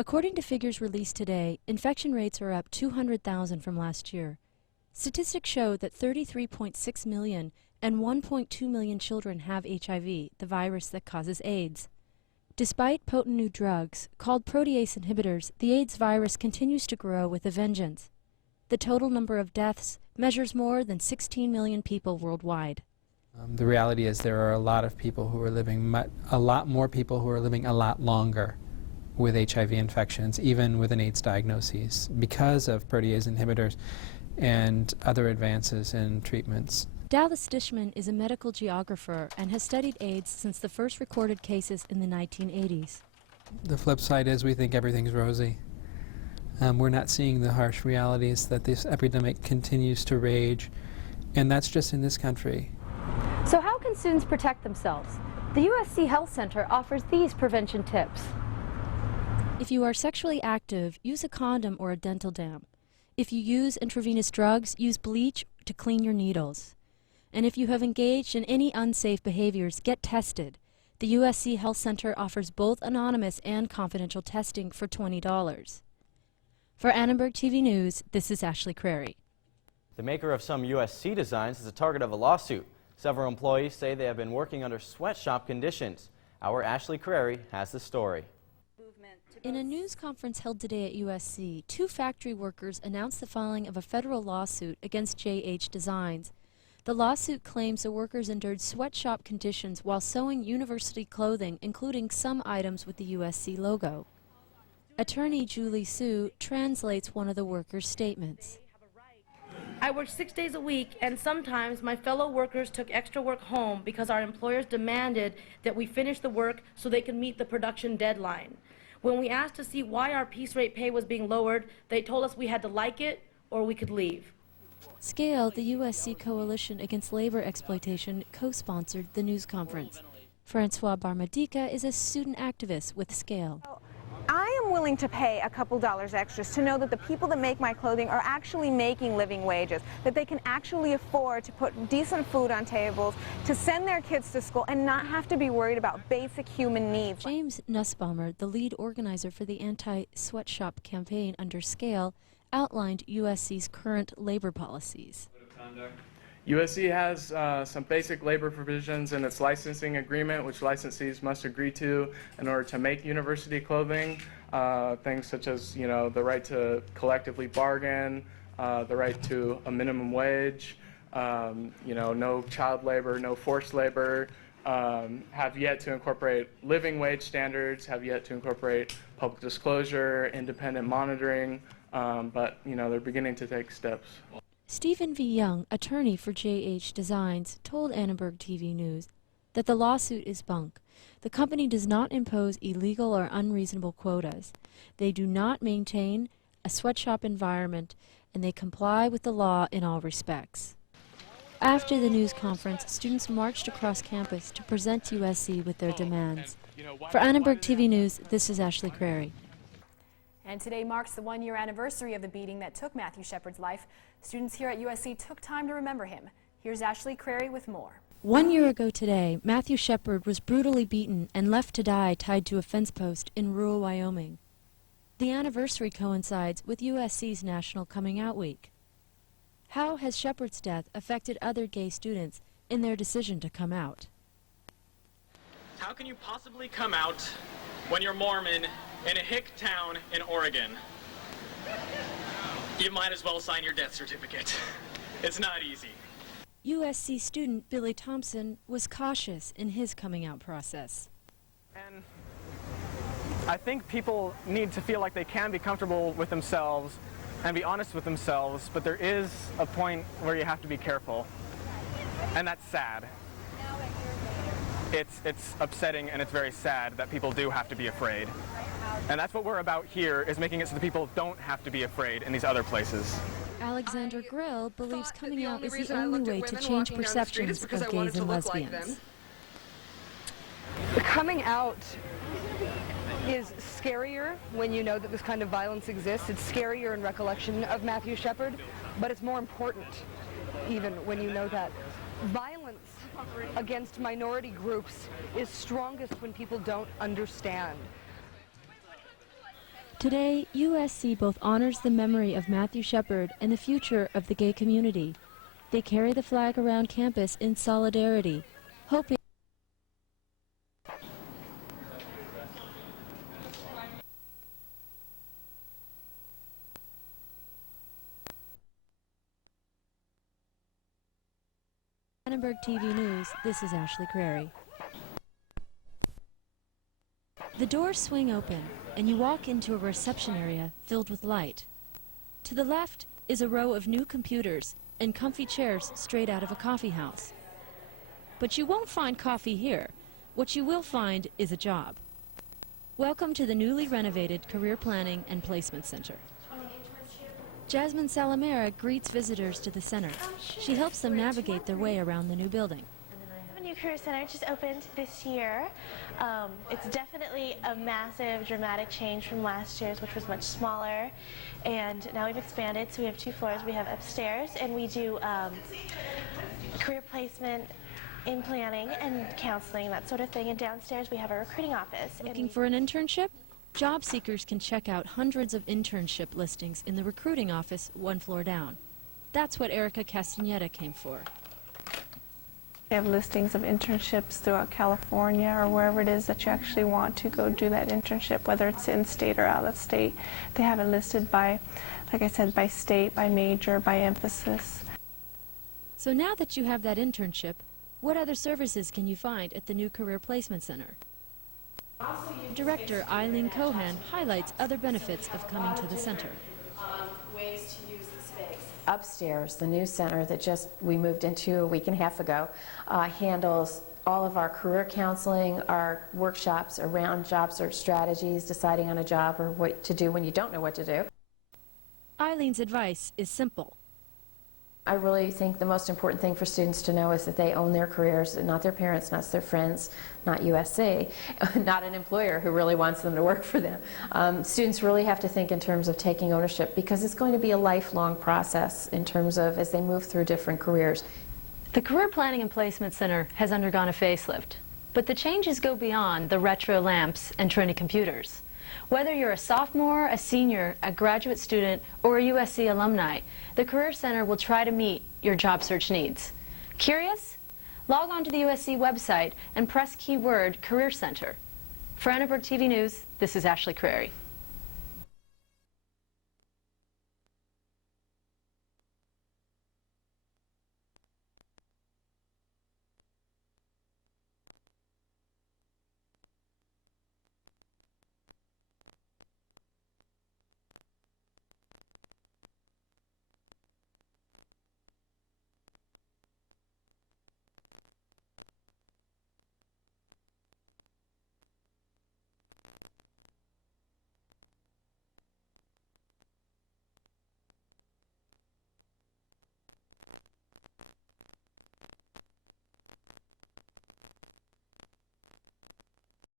According to figures released today, infection rates are up 200,000 from last year. Statistics show that 33.6 million and 1.2 million children have HIV, the virus that causes AIDS. Despite potent new drugs, called protease inhibitors, the AIDS virus continues to grow with a vengeance. The total number of deaths measures more than 16 million people worldwide. The reality is there are a lot of people who are living, a lot more people who are living a lot longer with HIV infections, even with an AIDS diagnosis, because of protease inhibitors and other advances in treatments. Dallas Dishman is a medical geographer and has studied AIDS since the first recorded cases in the 1980s. The flip side is we think everything's rosy. We're not seeing the harsh realities that this epidemic continues to rage, and that's just in this country. So how can students protect themselves? The USC Health Center offers these prevention tips. If you are sexually active, use a condom or a dental dam. If you use intravenous drugs, use bleach to clean your needles. And if you have engaged in any unsafe behaviors, get tested. The USC Health Center offers both anonymous and confidential testing for $20. For Annenberg TV News, this is Ashley Crary. The maker of some USC designs is the target of a lawsuit. Several employees say they have been working under sweatshop conditions. Our Ashley Crary has the story. In a news conference held today at USC, 2 factory workers announced the filing of a federal lawsuit against JH Designs. The lawsuit claims the workers endured sweatshop conditions while sewing university clothing, including some items with the USC logo. Attorney Julie Sue translates one of the workers' statements. I worked 6 days a week, and sometimes my fellow workers took extra work home because our employers demanded that we finish the work so they could meet the production deadline. When we asked to see why our piece rate pay was being lowered, they told us we had to like it or we could leave. SCALE, the USC Coalition Against Labor Exploitation, co-sponsored the news conference. Francois Barmadica is a student activist with SCALE. I am willing to pay a couple dollars extras to know that the people that make my clothing are actually making living wages, that they can actually afford to put decent food on tables, to send their kids to school and not have to be worried about basic human needs. James Nussbaumer, the lead organizer for the anti-sweatshop campaign under SCALE, outlined USC's current labor policies. USC has some basic labor provisions in its licensing agreement, which licensees must agree to in order to make university clothing. Things such as, the right to collectively bargain, the right to a minimum wage, no child labor, no forced labor, have yet to incorporate living wage standards, have yet to incorporate public disclosure, independent monitoring, but they're beginning to take steps. Stephen V. Young, attorney for JH Designs, told Annenberg TV News that the lawsuit is bunk. The company does not impose illegal or unreasonable quotas. They do not maintain a sweatshop environment, and they comply with the law in all respects. After the news conference, students marched across campus to present USC with their demands. For Annenberg TV News, this is Ashley Crary. And today marks the 1-year anniversary of the beating that took Matthew Shepard's life. Students here at USC took time to remember him. Here's Ashley Crary with more. 1 year ago today, Matthew Shepard was brutally beaten and left to die tied to a fence post in rural Wyoming. The anniversary coincides with USC's National Coming Out Week. How has Shepard's death affected other gay students in their decision to come out? How can you possibly come out when you're Mormon in a hick town in Oregon? You might as well sign your death certificate. It's not easy. USC student Billy Thompson was cautious in his coming out process. And I think people need to feel like they can be comfortable with themselves and be honest with themselves, but there is a point where you have to be careful, and that's sad. It's upsetting and it's very sad that people do have to be afraid. And that's what we're about here, is making it so that people don't have to be afraid in these other places. Alexander Grill believes coming out is the only way to change perceptions of gays and lesbians. Coming out is scarier when you know that this kind of violence exists. It's scarier in recollection of Matthew Shepard, but it's more important even when you know that. Violence against minority groups is strongest when people don't understand. Today, USC both honors the memory of Matthew Shepard and the future of the gay community. They carry the flag around campus in solidarity, hoping Annenberg TV News, this is Ashley Crary. The doors swing open, and you walk into a reception area filled with light. To the left is a row of new computers and comfy chairs straight out of a coffee house. But you won't find coffee here. What you will find is a job. Welcome to the newly renovated Career Planning and Placement Center. Jasmine Salamera greets visitors to the center. She helps them navigate their way around the new building. The new Career Center just opened this year. It's definitely a massive, dramatic change from last year's, which was much smaller. And now we've expanded, so we have 2 floors. We have upstairs, and we do career placement in planning and counseling, that sort of thing. And downstairs, we have a recruiting office. Looking for an internship? Job seekers can check out hundreds of internship listings in the recruiting office 1 floor down. That's what Erica Castaneda came for. They have listings of internships throughout California or wherever it is that you actually want to go do that internship, whether it's in-state or out-of-state. They have it listed by, like I said, by state, by major, by emphasis. So now that you have that internship, what other services can you find at the new Career Placement Center? Director Eileen Cohan highlights other benefits of coming to the center. Ways to use the space. Upstairs, the new center that we moved into a week and a half ago handles all of our career counseling, our workshops around job search strategies, deciding on a job or what to do when you don't know what to do. Eileen's advice is simple. I really think the most important thing for students to know is that they own their careers, not their parents, not their friends, not USC, not an employer who really wants them to work for them. Students really have to think in terms of taking ownership, because it's going to be a lifelong process in terms of as they move through different careers. The Career Planning and Placement Center has undergone a facelift, but the changes go beyond the retro lamps and trendy computers. Whether you're a sophomore, a senior, a graduate student, or a USC alumni, the Career Center will try to meet your job search needs. Curious? Log on to the USC website and press keyword Career Center. For Annenberg TV News, this is Ashley Crary.